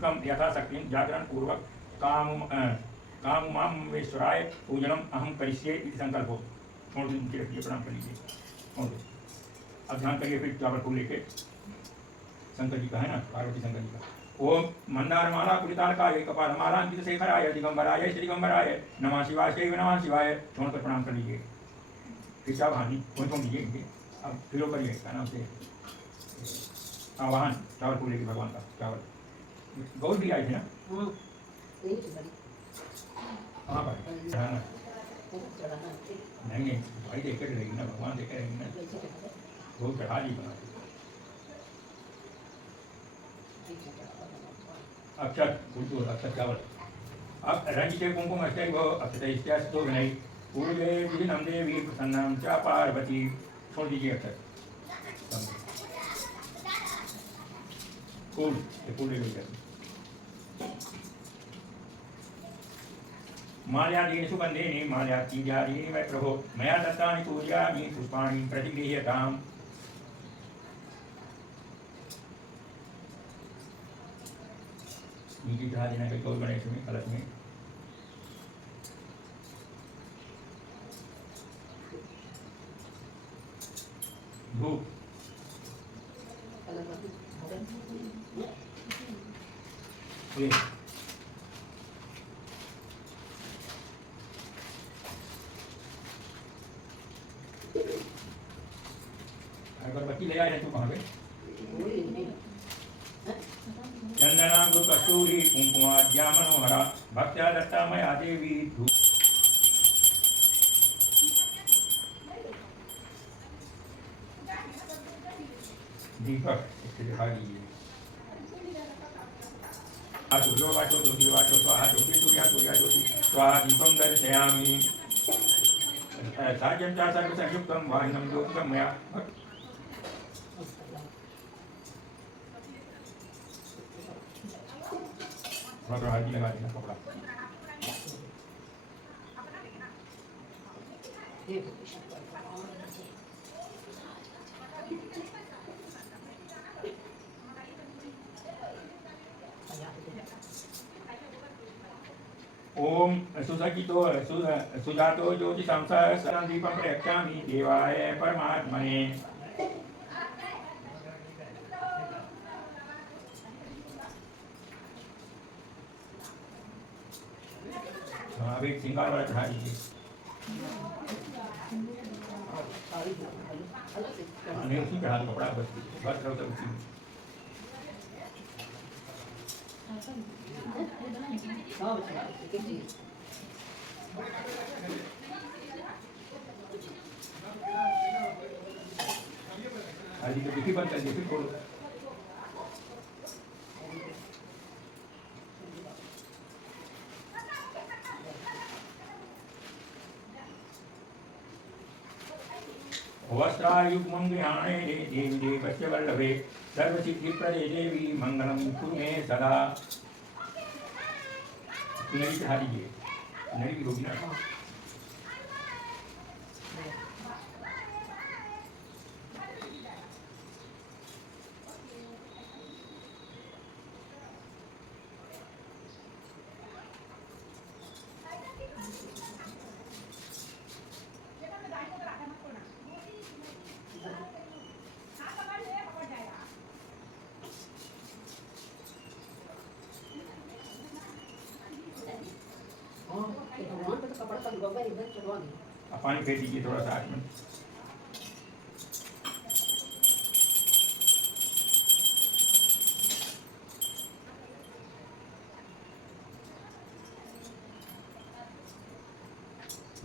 दीपम यथाशक्ति जागरण पूर्वक कामुमामेश्वराय पूजनम अहम करिष्ये इति संकल्प हो। छोड़ दो, नीचे रखिए, प्रणाम कर लीजिए। छोड़ दो, अब ध्यान करिए। फिर चावल फूल लेके शंकर जी का है ना, पार्वती शंकर जी का। ओम मंदारमाला पुलितालकाय कपालमाला अंकित शेखराय दिगंबराय श्री दिगंबराय नमः शिवाय शैव नमः शिवाय। छोड़कर प्रणाम कर लीजिए। फिर चाव हानि छोड़ लीजिए। अब फिर करिए, क्या नाम से आवाहन चावल फूल लेके भगवान का चावल। गौर भी आई थी ना, कहाँ पर चढ़ाना? नहीं भाई देख कर रहेगी ना, भगवान देख रहेगी ना। वो चढ़ा ली बना अक्षत फूल, अक्षत चावल। अब रंजिते कुमकुम अष्टै भव अक्षतैश्चो विनय पूर्वे विघ्नं देवी प्रसन्नं च पार्वती। छोड़ दीजिए अक्षत फूल, फूल ले लीजिए। माल्यादीनि सुगन्धीनि माल्यात्तीजादीनि वै प्रभो मया दत्तानि पूज्यानि पुष्पाणि प्रतिगृह्यताम्। नीचे चढ़ा देना है गौर गणेश में, कलश में। धूप अगरबत्ती ले आए तू कहाँ पे? चंदना गुरु कस्तूरी कुंकुमाद्या मनोहरा भक्त्या दत्ता मया देवी धूप। दीपक इससे दिखा दीजिए। सूर्यो वाचो ज्योतिर्वाचो स्वाहा ज्योतिसूर्या सूर्या ज्योति स्वाहा दीपम दर्शयामि। साज्यं च सर्वसंयुक्तं वाहिनं ज्योतिषं मया। थोड़ा हल्दी लगा देना कपड़ा। ओम सुसज्जितो सुजातो ज्योतिषं सहस्रं दीपं प्रयच्छामि देवाय परमात्मने। अब एक श्रृंगार वाला चढ़ा दीजिए। नहीं उसी चढ़ा दो कपड़ा, बस रहो तब उसी। आदि तो दिखी बंद कर दिए, फिर खोलो। वस्त्रायुग्मं गृहाणे देवी देवस्य वल्लभे सर्वसिद्धिप्रदे देवी मंगलम कुरु मे सदा। नई चढ़ा दीजिए, नई की होगी ना। अब पानी फेर दीजिए थोड़ा सा 8 मिनट।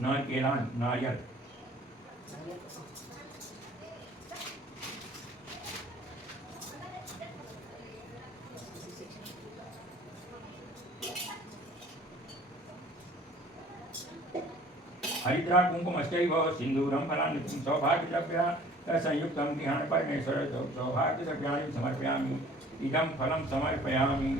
नारिकेलान नारियल हरिद्रा कुंकुम अष्टैव सिंदूरम फलान्वितं सौभाग्यद्रव्य संयुक्तं गृहाण परमेश्वर सौभाग्यद्रव्याणि समर्पयामि इदं फलं समर्पयामि।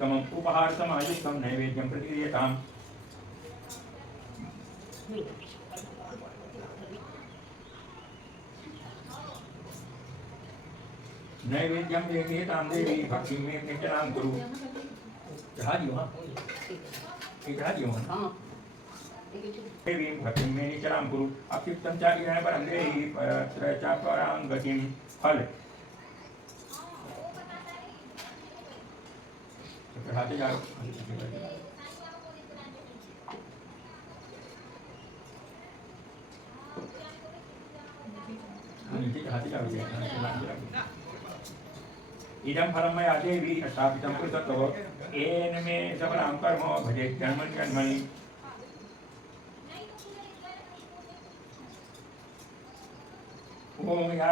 उत्तमम् उपहारसमायुक्तं नैवेद्यं प्रतिक्रियताम्। नैवेद्यं देवीतां देवी भक्तिं मे नित्यनां कुरु। चढ़ा दियो हाँ, ये चढ़ा दियो हाँ। देवी भक्तिं मे नित्यनां कुरु। अक्षिप्तं च इदं परं देहि परत्र च परां गतिं फल। चढ़ाते जाओ। नीचे चढ़ाते जाओ। इदं फलं मया देवी स्थापितं पुरुषत्व येन मे सबलां कर्म भजे जन्मनि जन्मनि। ओम या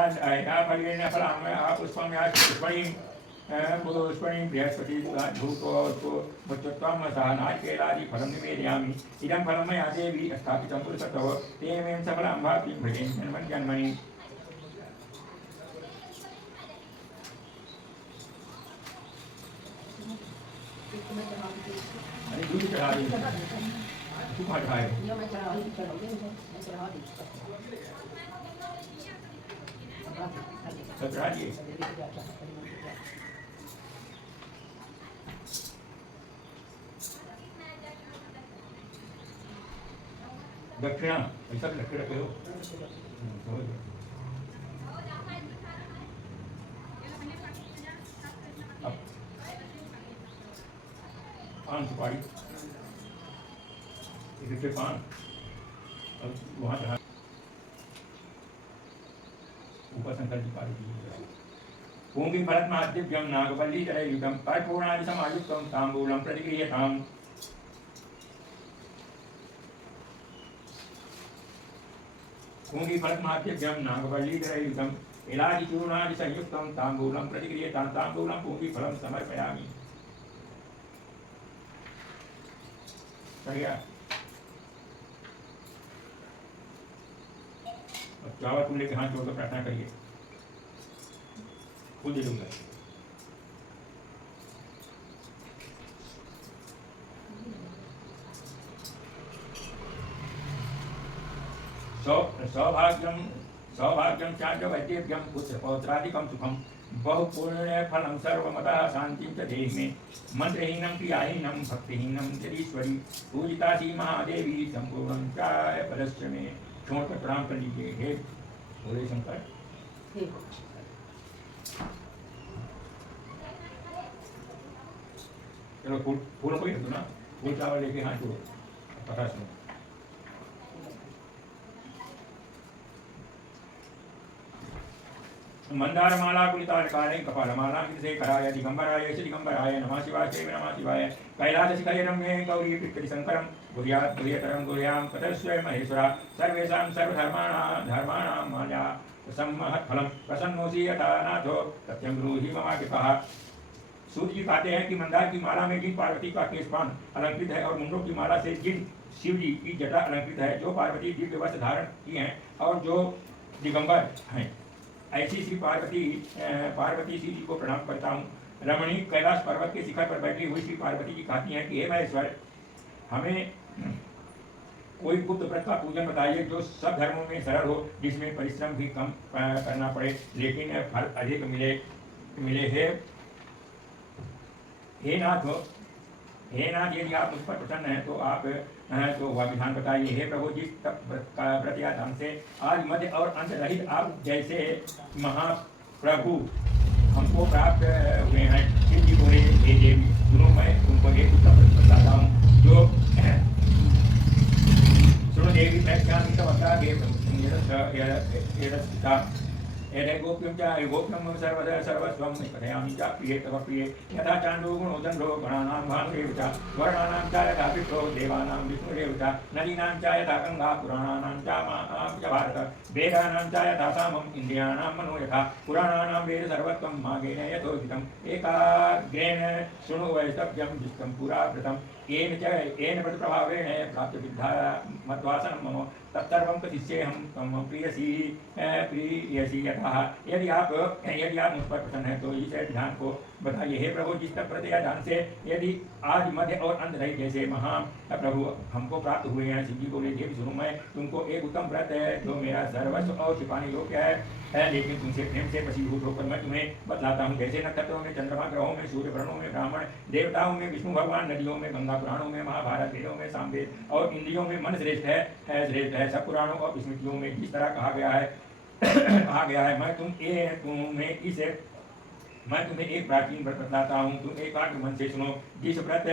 फलेन फलां मया पुष्पं या पुष्पणीं बृहस्पति धूपोत्त्वं सह नारिकेलादि फलं निवेदयामि। इदं फलं मया देवी स्थापितं पुरुषत्व तेन मे सबलां भातिं भजे जन्मनि जन्मनि। अरे दूध चढ़ा दी, तू कहाँ चढ़ाए? मैं चढ़ा दी। सब चढ़ा दिए। दक्षिणा ऐसा लक्ष्य रखे हो। पान सुपारी इसे पान और वहाँ चढ़ा ऊपर शंकर जी पार्वती पूंगी भरत मादिव्यम नागवल्ली जलयुगम कर्पूरादि समायुक्तम तांबूलम प्रतिक्रियताम्। पूंगी भरत मादिव्यम नागवल्ली जलयुगम इलादि चूर्णादि संयुक्तम तांबूलम प्रतिक्रियताम्। तांबूलम पूंगी फलम समर्पयामि। चावल तुम लेके हाथ जोड़कर प्रार्थना करिए, खुद दे दूंगा। सौभाग्यम चार्य वैद्यभ्यम पुत्र पौत्रादिकम सुखम बहुपुण्य फलम सर्वमतः शांतिं च देहि मे। मंत्रहीनं क्रियाहीनं भक्तिहीनं जरीश्वरी पूजितासी महादेवी संपूर्णं चाय पदस्य मे। छोड़कर प्रणाम कर लीजिए। हे भोले शंकर। चलो फूलों को ही रखो ना, फूल चावल लेके हाथ जोड़ो, पता सुनो। मंदारमाला कुलितालकाले कपालमाला कृतशेखराय दिगंबराय श्री दिगंबराय नमः शिवाय नमः शिवाय। कैलासशिखरे रम्ये गौरी प्रीतिशंकरं गुह्यात् गुह्यतरं गुह्यां ततस्वै महेश्वरा सर्वेषां सर्वधर्माणां माया सम्महत्फलं प्रसन्नोऽसि यथा नाथो सत्यं ब्रूहि ममाकृपः। सूर्य जी कहते हैं कि मंदार की माला में जिन पार्वती का केशपान अलंकृत है और मुंडों की माला से जिन शिव जी की जटा अलंकृत है, जो पार्वती दिव्य वस्त्र धारण की हैं और जो दिगंबर हैं, ऐसी श्री पार्वती श्री जी को प्रणाम करता हूँ। रमणी कैलाश पर्वत के शिखर पर बैठी हुई श्री पार्वती जी कहती हैं कि हे महेश्वर, हमें कोई गुप्त व्रत का पूजन बताइए जो सब धर्मों में सरल हो, जिसमें परिश्रम भी कम करना पड़े लेकिन फल अधिक मिले। हे नाथ, यदि आप मुझ पर प्रसन्न हैं तो आप तो वह विधान बताइए। हे प्रभु, जिस व्रत या धर्म से आज मध्य और अंत रहित आप जैसे महाप्रभु हमको प्राप्त हुए हैं, शिव जी बोले हे देवी सुनो, मैं तुमको एक बताता हूँ जो सुनो देवी, मैं क्या एते गोप्यं च गोप्यं सर्वस्वं कथयामि च प्रिये तव प्रिये। यथा चाण्डो गुणोदण्डो गणानां भानुरेव च वर्णानां च यथा विप्रो देवानां विष्णुरेव च नदीनां च यथा गङ्गा पुराणानां च च भारत वेदानां च यथा सामम् इन्द्रियाणां मनो यथा पुराणानां वेद सर्वत्वं मागेन यथोचितम् एकाग्रेण शृणु वैस्तव्यं दुष्टं पुरावृतम् येन प्रतिप्रभावेण प्राप्त विद्या मद्वासनं मम तत्सर्वं कथिष्येऽहं त्वं प्रियसी यथा कहा, यदि आप मुझ पर प्रसन्न हैं तो इस ध्यान को बताइए। हे प्रभु, जिस तक या ध्यान से यदि आज मध्य और अंत रही जैसे महाप्रभु हमको प्राप्त हुए हैं। शिव जी बोले, देव सुनो, मैं तुमको एक उत्तम व्रत है जो मेरा सर्वस्व और छिपाने योग्य है, लेकिन तुमसे प्रेम से वशीभूत होकर मैं तुम्हें बतलाता हूँ। जैसे नक्षत्रों में, चंद्रमा, ग्रहों में, सूर्य ग्रहों में, ब्राह्मण देवताओं में विष्णु भगवान, नदियों में गंगा, पुराणों में महाभारत, वेदों में सामवेद और इंद्रियों में मन श्रेष्ठ है। सब पुराणों और स्मृतियों में जिस तरह कहा गया है मैं तुम्हें एक प्राचीन व्रत बतलाता हूँ। तुम एकाग्र मन से सुनो। जिस व्रत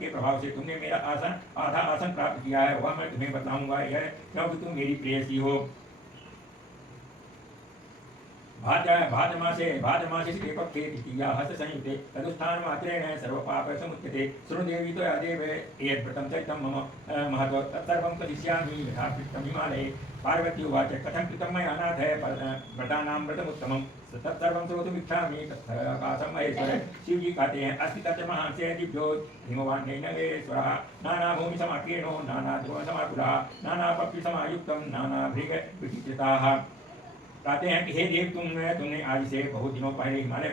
के प्रभाव से तुमने मेरा आधा आसन प्राप्त किया है वह मैं तुम्हें बताऊंगा, यह क्योंकि तुम मेरी प्रेयसी हो। भाद्रमासे श्रीपक्षे द्वितीया हस्त संयुक्ते तदुत्थान मात्रेण सर्वपाप समुच्यते। शृणु देवी त्वयादेव एतद्व्रतं चरितं मम महतो तत्सर्वं करिष्यामि यथा कृतं हिमालये। पार्वती उवाच, कथं कृतं मया नाथ व्रतानां व्रतमुत्तमं तत्सर्वं श्रोतुमिच्छामि तत्सकाशं महेश्वर। शिव जी कहते हैं, अस्ति तच्च महांसे दिव्यो हिमवान् नैनवेश्वरः नानाभूमिसमाकीर्णो नानाध्रुवसमाकुलः नानापक्षिसमायुक्तं नानाभृगविचित्रिताः। कहते हैं कि हे देव, तुमने आज से बहुत दिनों पहले हिमालय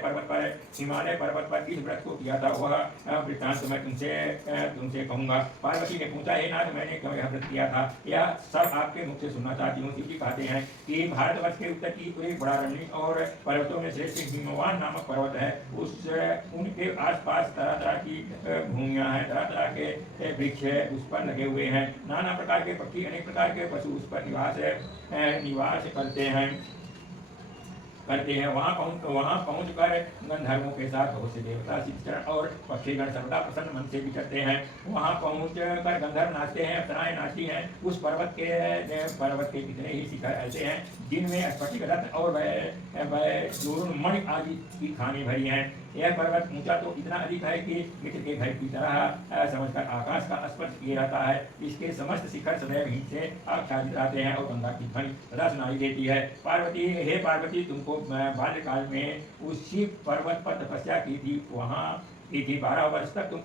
पर्वत पर इस व्रत को किया था, वह वृत्तांत मैं तुमसे कहूँगा। पार्वती ने पूछा, हे नाथ, मैंने क्यों यह व्रत किया था, यह सब आपके मुख से सुनना चाहती हूँ। शिव जी कहते हैं कि भारतवर्ष के उत्तर की एक बड़ा रमणीय और पर्वतों में श्रेष्ठ हिमवान नामक पर्वत है। उनके आसपास तरह तरह की भूमियाँ हैं, तरह तरह के वृक्ष उस पर लगे हुए हैं। नाना प्रकार के पक्षी, अनेक प्रकार के पशु उस पर निवास करते हैं। वहाँ पहुँचकर गंधर्वों के साथ बहुत से देवता, शिक्षण और पक्षीगण सर्वदा प्रसन्न मन से विचरते हैं। वहाँ पहुँचकर गंधर्व नाचते हैं, अप्सराएं नाचती हैं। उस पर्वत के कितने ही शिखर ऐसे हैं जिनमें स्फटिक रत्न और मणि आदि की खानी भरी हैं। यह पर्वत ऊंचा तो इतना अधिक है कि मित्र के घर की तरह समझकर आकाश का स्पर्श किए रहता है। इसके समस्त शिखर सदैव हिम से आच्छादित रहते हैं और गंगा की ध्वनि सदा सुनाई देती है। हे पार्वती, तुमको बाल्यकाल में उसी पर्वत पर तपस्या की थी। वहाँ की थी 12 वर्ष तक तुम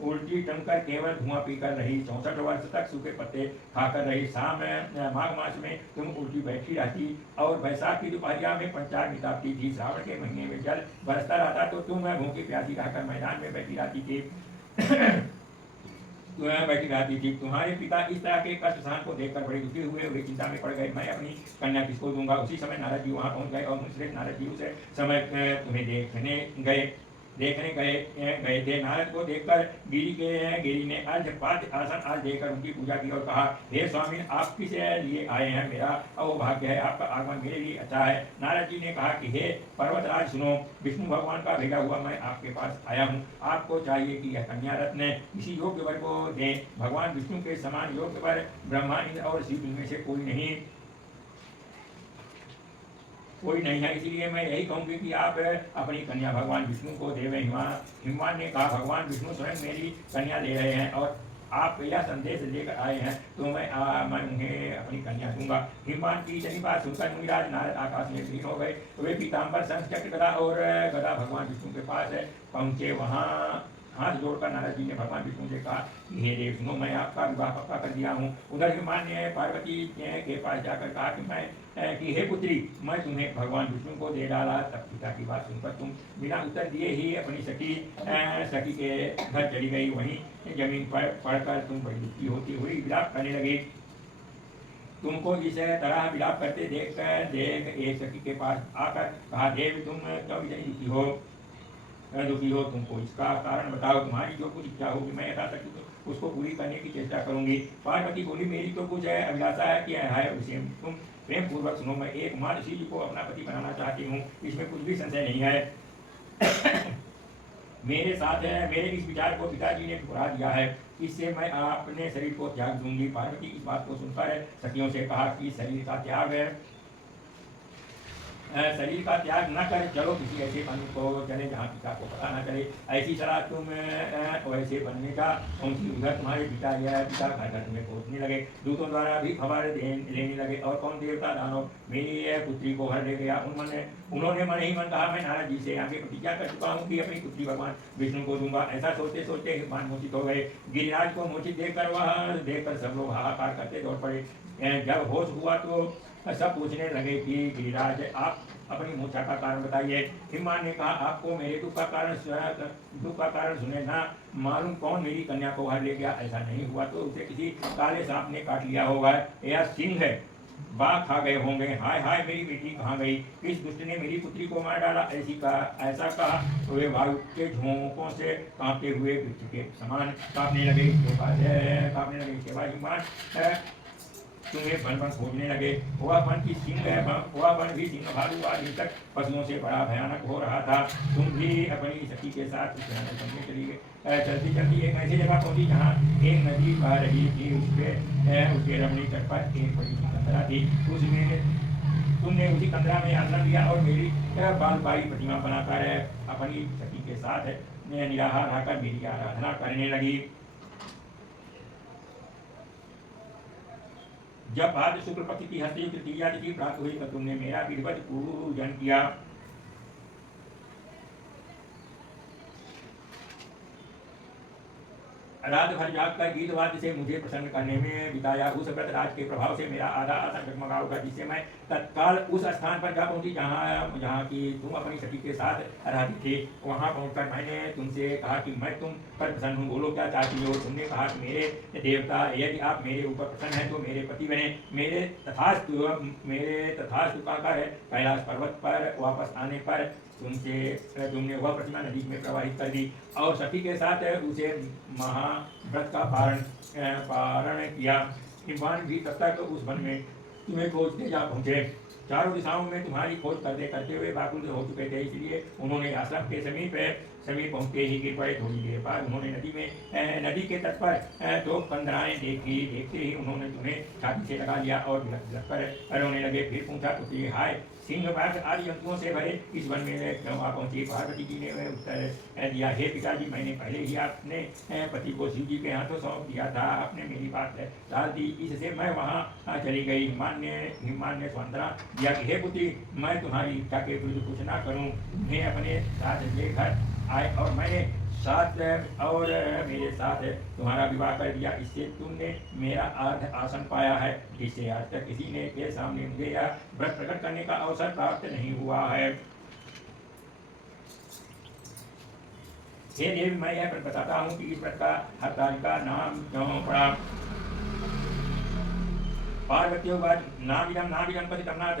उल्टी टंग कर केवल धुआं पीकर रही। 64 वर्ष तक सूखे पत्ते खाकर रही। माघ मास में तुम उल्टी बैठी रहती और बैसाख की दोपहरिया में पंचाग बिताती थी। श्रावण के महीने में जल बरसता रहता तो तुम भूखी प्यासी रहकर मैदान में बैठी रहती थी। तुम्हारे पिता इस तरह के कष्ट सहन को देखकर बड़े दुखी हुए। वे चिंता में पड़ गए, मैं अपनी कन्या किसको दूंगा। उसी समय नारद जी वहां पहुंच गए और मुझसे नारद जी उसे समय तुम्हें देखने गए थे। नारद को देखकर गिरी ने अर्घ्य आसन आज देकर उनकी पूजा की और कहा, हे स्वामी, आप किस लिए आए हैं। मेरा अहोभाग्य है, आपका आगमन मेरे लिए अच्छा है। नारद जी ने कहा कि हे पर्वतराज सुनो, विष्णु भगवान का भेजा हुआ मैं आपके पास आया हूँ। आपको चाहिए कि यह कन्या रत्न किसी योग्य वर को दें। भगवान विष्णु के समान योग्य वर ब्रह्मा, इंद्र और शिव में से कोई नहीं है। इसलिए मैं यही कहूँगी कि आप अपनी कन्या भगवान विष्णु को देवें। हिमवान ने कहा, भगवान विष्णु स्वयं मेरी कन्या ले रहे हैं और आप यह संदेश लेकर आए हैं तो मैं उन्हें अपनी कन्या दूंगा। हिमवान की इतनी बात सुनकर मुनिराज नारद आकाश में विलीन हो गए। वे पीताम्बर, शंख, चक्र, गदा और गदा भगवान विष्णु के पास पहुँचे। वहाँ हाथ जोड़कर नारद जी ने भगवान विष्णु से कहा, हे देव सुनो, मैं आपका विवाह पक्का कर दिया हूँ। उधर हिमान ने पार्वती के पास जाकर कहा कि हे पुत्री, मैं तुम्हें भगवान विष्णु को दे डाला। तब पिता की बात सुनकर तुम बिना उत्तर दिए ही अपनी सखी के घर चली गई। वहीं जमीन पर पड़कर तुम बड़ी दुखी होती हुई विलाप करने लगी। तुमको इस तरह विलाप करते देख एक सखी के पास आकर कहा, देव तुम क्यों इतनी दुखी हो, तुमको इसका कारण बताओ। तुम्हारी जो कुछ इच्छा होगी मैं यथाशक्ति उसको पूरी करने की चेष्टा करूंगी। पार्वती बोली, मेरी तो कुछ अभिलाषा है कि है उसे तुम प्रेम पूर्वक सुनो। मैं एकमात्र शिव जी को अपना पति बनाना चाहती हूँ, इसमें कुछ भी संशय नहीं है। मेरे इस विचार को पिताजी ने ठुकरा दिया है। इससे मैं अपने शरीर को त्याग दूंगी। पार्वती इस बात को सुनकर सखियों से कहा कि शरीर का त्याग शरीर का त्याग न कर, चलो किसी ऐसे वन को चले जहाँ पिता को पता न चले। ऐसी सलाह तुम वैसे बनने का पहुँची, उधर तुम्हारे पिता या पिता घर घर तुम्हें पहुँचने लगे, दूतों द्वारा भी खबर लेने लगे। और कौन देवता दानव मेरी पुत्री को हर ले गया। उन्होंने मन ही मन कहा, मैं नारद जी से आगे प्रतिज्ञा कर चुका हूँ कि अपनी पुत्री भगवान विष्णु को दूंगा। ऐसा सोचते सोचते हिमान मूर्छित हो गए। गिरिराज को मूर्छित देखकर सब लोग हाहाकार करते दौड़ पड़े। जब होश हुआ तो सब पूछने लगे कि गिरिराज आप अपनी मूर्छा का कारण बताइए। हिमान ने कहा, आपको मेरे दुख का कारण सुने ना मालूम कौन मेरी कन्या को हर ले गया। ऐसा नहीं हुआ तो उसे किसी काले सांप ने काट लिया होगा या सिंह है बाघ खा गए होंगे। हाय हाय मेरी बेटी कहाँ गई, किस दुष्ट ने मेरी पुत्री को मार डाला। ऐसा कहा तो वे वायु के झोंकों से कांपते हुए वृक्ष के समान कांपने लगे। इसके बाद हिमान तुम्हें वन वन खोजने लगे। वह वन भी सिंह भालू आदि तक पशुओं से बड़ा भयानक हो रहा था। तुम भी अपनी सखी के साथ उस भयानक वन में चली गए। चलती चलती एक ऐसी जगह पहुंची जहाँ एक नदी बह रही थी। उसके रमणीय तट पर एक बड़ी सी कंदरा थी। तुमने उसी कंदरा में आश्रम लिया और मेरी बालबाई प्रतिमा बनाकर अपनी सखी के साथ निराहार रहकर मेरी आराधना करने लगी। जब आज शुक्ल पक्ष की हस्ती तृतीया तिथि प्राप्त हुई तो तुमने मेरा विधिवत पूजन किया। रात भर जागकर गीत वाद्य से मुझे प्रसन्न करने में बिताया। उस व्रत राज के प्रभाव से मेरा आधा आसन डगमगा उठा, जिससे मैं तत्काल उस स्थान पर जा पहुंची जहाँ की तुम अपनी सखी के साथ रहती थी। वहां पहुंचकर मैंने तुमसे कहा कि मैं तुम पर प्रसन्न हूँ, बोलो क्या चाहती हो। तुमने कहा कि मेरे देवता, यदि आप मेरे ऊपर प्रसन्न हैं तो मेरे पति बने। मेरे तथास्तु का है। कैलाश पर्वत पर वापस आने पर तुमने वह प्रतिमा नदी में प्रवाहित कर दी और सखी के साथ उसे महाव्रत का पारण किया। हिमवान भी तब तक उस वन में तुम्हें खोजते जा पहुंचे। चारों दिशाओं में तुम्हारी खोज करते हुए व्याकुल हो चुके थे, इसलिए उन्होंने आश्रम के समीप पहुंचते ही गिर पड़े। थोड़ी देर बाद उन्होंने नदी के तट पर दो कंदराएं देखी। देखते ही उन्होंने तुम्हें छाती से लगा लिया और बिलख कर रोने लगे। फिर पूछा, पुत्री हाय सिंह बाघ आदि जंतुओं से भरे इस वन में क्यों आ पहुंची। पार्वती जी ने उत्तर दिया, हे पिताजी, मैंने पहले ही अपने पति को शिव जी के हाथों सौंप दिया था। आपने मेरी बात टाल दी, इससे मैं वहाँ चली गई। हिमान ने सांत्वना दिया कि हे पुत्री, मैं तुम्हारी इच्छा के विरुद्ध कुछ ना करूँ। तुम्हें अपने साथ लेकर आए और मैंने मेरे साथ तुम्हारा विवाह कर दिया। इससे तुमने मेरा अर्ध आसन पाया है, जिससे आज तक किसी ने के सामने मुझे यह व्रत प्रकट करने का अवसर प्राप्त नहीं हुआ है। हे देवी, मैं यह बताता हूँ कि इस व्रत का हरतालिका नाम क्यों पड़ा। पार्वत्योवाच नाविदं पतितं नाथ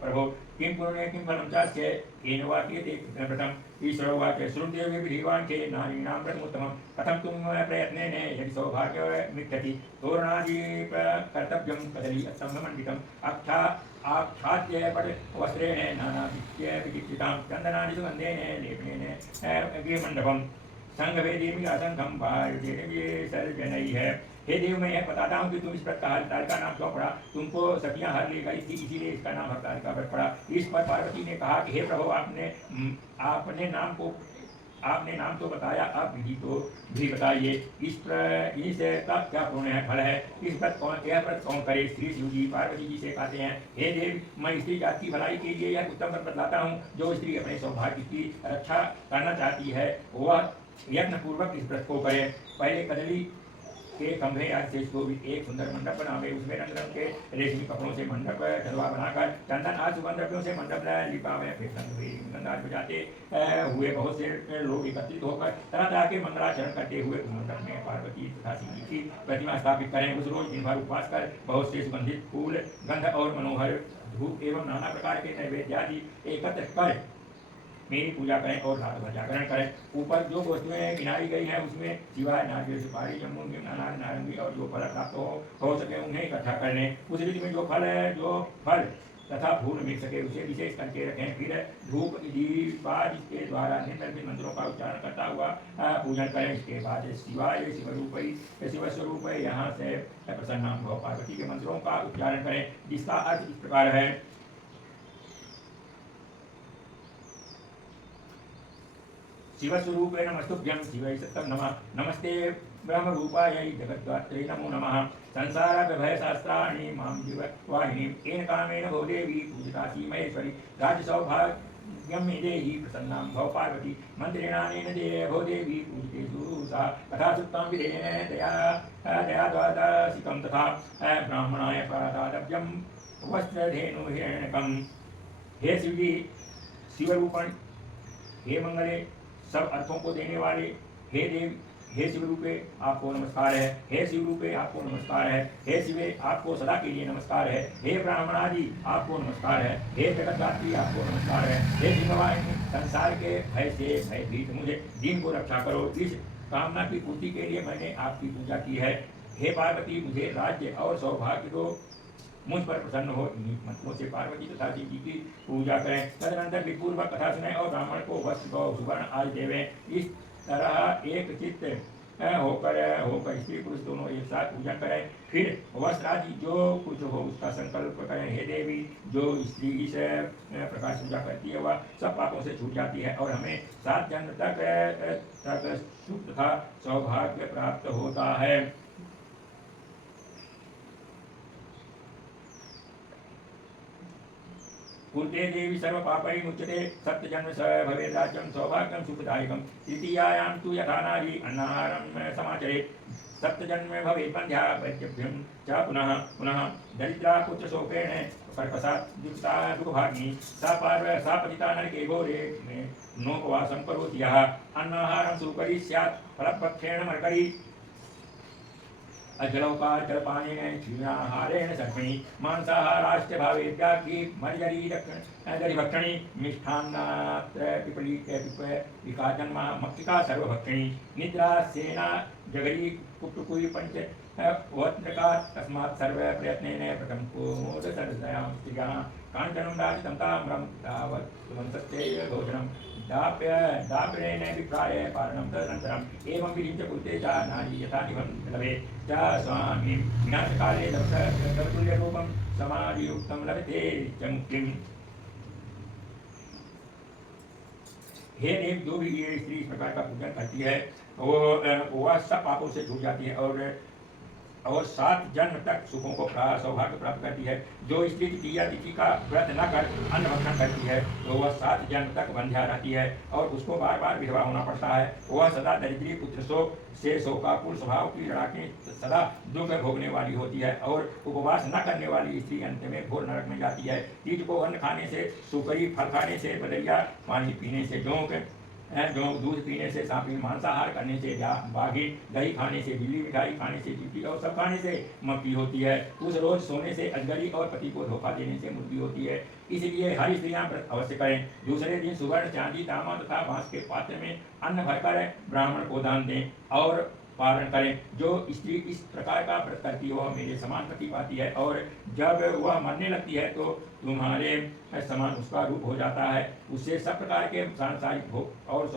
प्रभो किं पुण्ये किं फलं चास्य येन वा क्रियते व्रतम्। ईश्वरोवाच श्रुतेव विधिवान् चे नारीणां व्रतमुत्तमं कथं तुम प्रयत्नेन यदि सौभाग्यमिच्छति। तोरणादि कर्तव्यं कदली स्तम्भमण्डितम् आच्छाद्य पटवस्त्रेण नानाविचित्रां चन्दनानि सुगन्धेन लेपनेन गृहमण्डपम् संघवेदेवी असंख्यम सर्जनई है। हे देव, मैं यह बताता हूँ कि तुम इस व्रत का हरतालिका नाम क्यों पड़ा। तुमको सखियां हर ले गई थी, इसीलिए इसका नाम हरतालिका व्रत पड़ा। इस पर पार्वती ने कहा कि हे प्रभु, आपने नाम तो बताया, आप विधि तो भी बताइए। इसका क्या पुण्य फल है। यह व्रत कौन करे। श्री शिव जी पार्वती जी से कहते हैं, हे देव, मैं स्त्री जाति की भलाई के लिए यह उत्तम व्रत बतलाता हूँ। जो स्त्री अपने सौभाग्य की रक्षा करना चाहती है वह यत्न पूर्वक इस व्रत को करे। पहले कदली के खंभे या शेष को भी एक सुंदर मंडप बनावे, उसमें रंग रंग के रेशमी कपड़ों से मंडप ढलवा बनाकर चंदन आदि सुगंध द्रव्यों से मंडप लिपावे। फिर गंधार बजाते हुए बहुत से लोग एकत्रित होकर तरह तरह के मंगलाचरण करते हुए उस मंडप में पार्वती तथा शिव जी की प्रतिमा स्थापित करें। उस रोज दिन भर उपवास कर बहुत से सुगंधित फूल, गंध और मनोहर धूप एवं नाना प्रकार के नैवेद्य आदि एकत्र कर मेरी पूजा करें और रात भर जागरण करें। ऊपर जो वस्तुएं गिनाई गई हैं उसमें सिवाय नारियल, सुपारी, जामुन, अनार, नारंगी और जो फल प्राप्त हो सके उन्हें इकट्ठा कर लें। उस रीति में जो फल तथा फूल मिल सके उसे विशेष करके रखें। फिर धूप दीपादि के द्वारा निम्नलिखित मंत्रों का उच्चारण करता हुआ पूजन करें। इसके बाद शिवाय शिवस्वरूप यहाँ से प्रसन्न भव पार्वती के मंत्रों का उच्चारण करें, जिसका अर्थ इस प्रकार है। शिवस्वरूपे नमस्तुभ्यं शिवै सत्तं नमः नमस्ते ब्रह्मरूपायै जगद्धात्रे नमो नमः संसाराभयशास्त्राणि मां जीववाहिनीं येन कामेन भो देवी पूजितासि महेश्वरी राज्यसौभाग्यं मे देहि प्रसन्नां भव पार्वती मन्त्रेणानेन देय भो देवी पूजितेषु सा तथा सुप्तां विधेन दयाद्वादशिकं तथा ब्राह्मणाय प्रादालभ्यं वस्त्रधेनु हिरण्यकं। हे शिवजी, शिवरूपण, हे मंगले, सब अर्थों को देने वाले, हे देव, हे शिव रूपे आपको नमस्कार है। हे शिव रूपे आपको नमस्कार है। हे शिवे आपको सदा के लिए नमस्कार है। हे ब्राह्मणादि आपको नमस्कार है। हे जगतदात्री आपको नमस्कार है। हे भगवान, संसार के भय से भयभीत मुझे दिन को रक्षा करो। इस कामना की पूर्ति के लिए मैंने आपकी पूजा की है। हे पार्वती, मुझे राज्य और सौभाग्य दो, मुझ पर प्रसन्न हो। इन्हीं मंत्रों से पार्वती तथा शिव जी की पूजा करें। तदनंतर विपूर्वक कथा सुने और ब्राह्मण को वस्त्र गौ सुवर्ण आदि देवें। इस तरह एक चित्त होकर स्त्री पुरुष दोनों एक साथ पूजन करें। फिर वस्त्र आदि जो कुछ हो उसका संकल्प करें। हे देवी, जो स्त्री इस प्रकार पूजा करती है वह सब पापों से छूट जाती है और हमें 7 जन्म तक सुख तथा सौभाग्य प्राप्त होता है। कुंते देवी सर्व पापै मुच्यते सप्तजन्म स भवेत् राज्यं सौभाग्यं सुखदायकं। तृतीयायां तु यथा नारी अन्नाहारं समाचरेत् सप्तजन्म भवेत् बन्ध्या वैद्यभ्यं च पुनः पुनः दरिद्रा पुत्रशोकेण कर्कशात् युक्ता दुःखभागिनी सा पतिता नरके घोरे नोपवासं करोति यः अन्नाहारं सुकरी स्यात् फलपक्षेण मर्करी अजलौका जलपानेन क्षीणाहारेण सर्पिणी मांसाहाराश्च भावेभ्याग्नि मर्जरीभक्षणी मिष्ठान्नात्र पिपलिका जन्म मक्षिका सर्वभक्षणी निद्रा सेना जगरी कुटुकुई पंच वत्नका तस्मात् सर्व प्रयत्नेन प्रथम कोमोद सर्वयां स्त्रियाः काञ्चनं राजितं ताम्रं तावत्सत्यैव भोजनं दाप्येन विप्राय पारणं तदनन्तरम् एवं विरिञ्च कुरुते च नारी यथा निभं लभे च स्वामीं विनाशकाले दवतुल्यरूपं समाधियुक्तं लभते च मुक्तिम्। हे देव, जो भी ये स्त्री इस प्रकार का पूजन करती है वह सब पापों से छूट जाती है और 7 जन्म तक सुखों को सौभाग्य प्राप्त करती है। जो स्त्री तृतीया तिथि का व्रत न कर अन्न भक्षण करती है तो वह 7 जन्म तक बंध्या रहती है और उसको बार बार विधवा होना पड़ता है। वह सदा दरिद्री पुत्र शोक से शोकाकुल स्वभाव की लड़ाके सदा दुख भोगने वाली होती है और उपवास न करने वाली स्त्री अंत में घोर नरक में जाती है। तीज को अन्न खाने से, सुकरी फल खाने से, बदरिया पानी पीने से, दूध पीने से, सांपी मांसाहार करने से, बाघी दही खाने से, बिल्ली मिठाई खाने से, चींटी और सब खाने से मक्खी होती है। उस रोज सोने से अजगरी और पति को धोखा देने से मुर्गी होती है। इसलिए हर स्त्रियां व्रत अवश्य करें। दूसरे दिन सुवर्ण, चांदी, तांबा तथा बांस के पात्र में अन्न भरकर ब्राह्मण को दान दें और पारण करें। जो स्त्री इस प्रकार का व्रत करती है वह मेरे समान पति पाती है और जब वह मरने लगती है तो तुम्हारे समान उसका रूप हो जाता है। उससे सब प्रकार के सांसारिक भोग और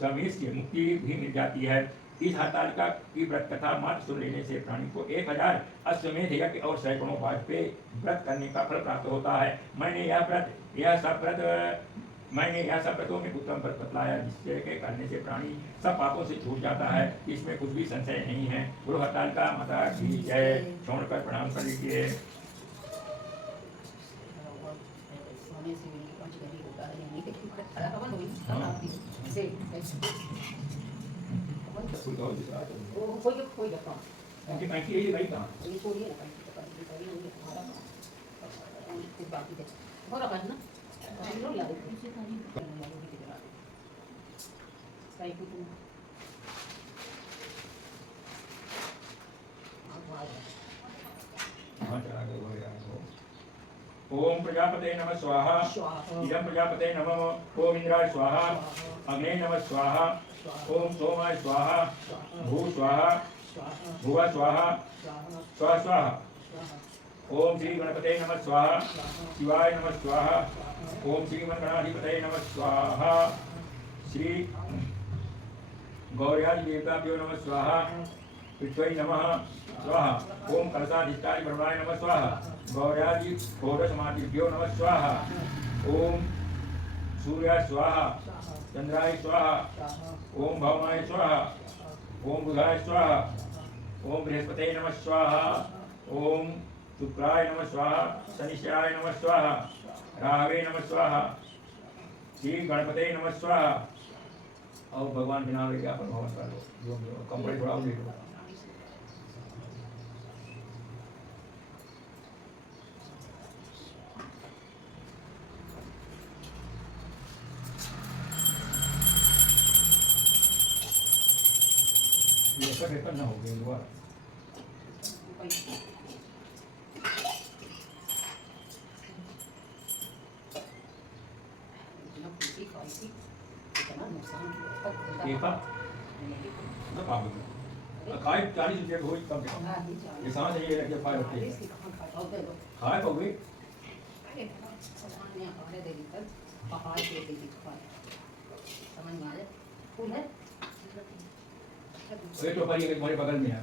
समेत से मुक्ति भी मिल जाती है। इस हरतालिका की व्रत कथा मात्र सुन लेने से प्राणी को 1000 अश्वमेध यज्ञ और सैकड़ों वाजपेयी व्रत करने का फल प्राप्त होता है। मैंने यह सब व्रतों में उत्तम व्रत बतलाया जिससे के करने से प्राणी सब पापों से छूट जाता है। इसमें कुछ भी संशय नहीं है। गुरु हरतालिका माता की जय। छोड़कर प्रणाम कर लीजिए। ओम प्रजापते नमः स्वाहा। इदं प्रजापते नमः। ओम इंद्राय स्वाहा। अग्ने नमः स्वाहा। ओम सोमाय स्वाहा। भू स्वाहा। भुवा स्वाहा। स्वाहा स्वाहा। ओम श्री गणपते नमः स्वाहा। शिवाय नमः स्वाहा। ओम श्री गणाधिपते नमः स्वाहा। श्री गौर्यादि देवताभ्यो नमः स्वाहा। पृथ्वी नमः स्वाहा। ओम कलशाधिष्ठाय ब्रह्माय नमः स्वाहा। गौर्यादि षोडशमादिभ्यो नमः स्वाहा। ओम सूर्याय स्वाहा चंद्राय स्वाहा ओम भौमाय स्वाहा ओम बुधाय स्वाहा ओम बृहस्पतये नमः स्वाहा ओम शुक्राय नमः स्वाहा शनिश्चराय नमः स्वाहा राहवे नमः स्वाहा श्री गणपते नमः स्वाहा। और भगवान के नाम लेके अपन भवन कर लो जो कपड़े थोड़ा ले लो। ये सब पेपर ना हो गए दोबारा खाए 40 रुपये हो कम से कम ये सांस ये रखिए खाए होते हैं खाए तो गई ये तो पर ये तुम्हारे बगल में है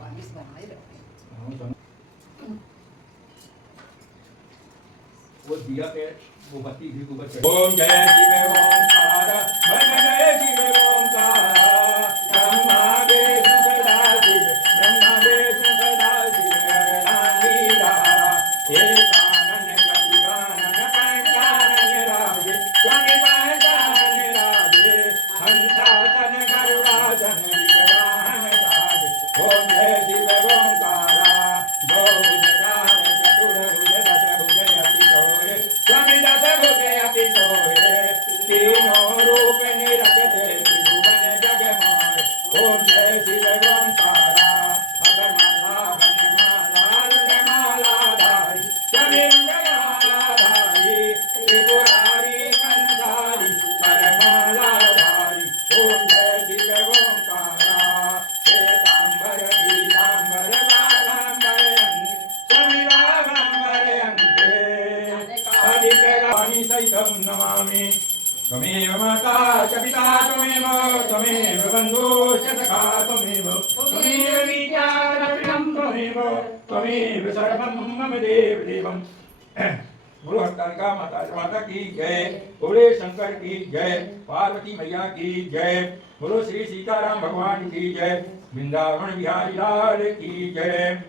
पानी से बनाए रखते वो दिया पे वो बत्ती भी ऊपर चढ़ ओम जय शिव ओंकार भज जय शिव ओंकार ब्रह्मा विष्णु सदा शिव ब्रह्मा विष्णु सदा शिव रानी धारा हे कानन कपिकानन पंचानन राजे स्वामी पंचानन राजे हंसासन गरुड़ासन विग्रहन राजे ओम जय शिव ओंकार दो भुजधार चतुर्भुज दशभुज अतिशोरे स्वामी दशभुज अतिशोरे तीनों रूप निरखते त्रिभुवन जगमार ओम जय शिव ओंकारा अगरमाला वनमाला रुद्रमालाधारी स्वामी रुद्रमालाधारी त्रिपुरारी कंसारी परमालाधारी ओम जय शिव ओंकारा श्वेतांबर पीतांबर बालांबर अंग स्वामी बालांबर अंगे अधिकराणि सहितं नमामि त्वमेव माता च पिता त्वमेव बन्धुश्च सखा त्वमेव विद्या द्रविणं त्वमेव सर्वं मम देवदेवम् गुरु हरतालिका माता की जय। भोले शंकर की जय। पार्वती मैया की जय। बोलो श्री सीताराम भगवान की जय। वृंदावन बिहारी लाल की जय।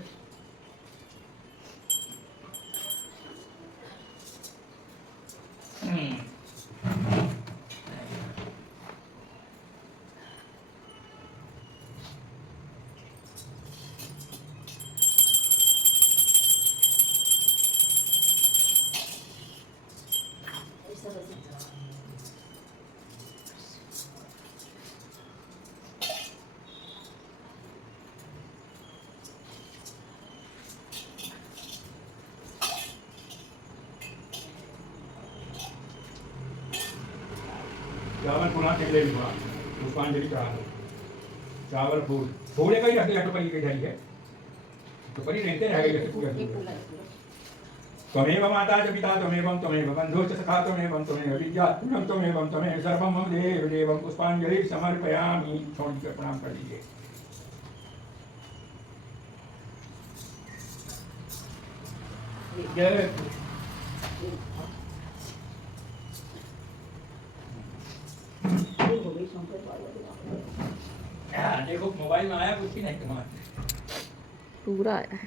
चावल पुना चले हुआ पुष्पांजलि चढ़ा दो। चावल फूल फूले का ही रखते हैं तो परी के ढाई है तो परी रहते रहेगा जैसे पूरा त्वमेव माता च पिता त्वमेव बन्धुश्च सखा त्वमेव विद्या त्वमेव सर्वं मम देवदेवं। पुष्पांजलि समर्पयामि। छोड़ कर प्रणाम कर लीजिए। जय देखो मोबाइल में आया कुछ भी नहीं तुम्हारे पूरा आया है।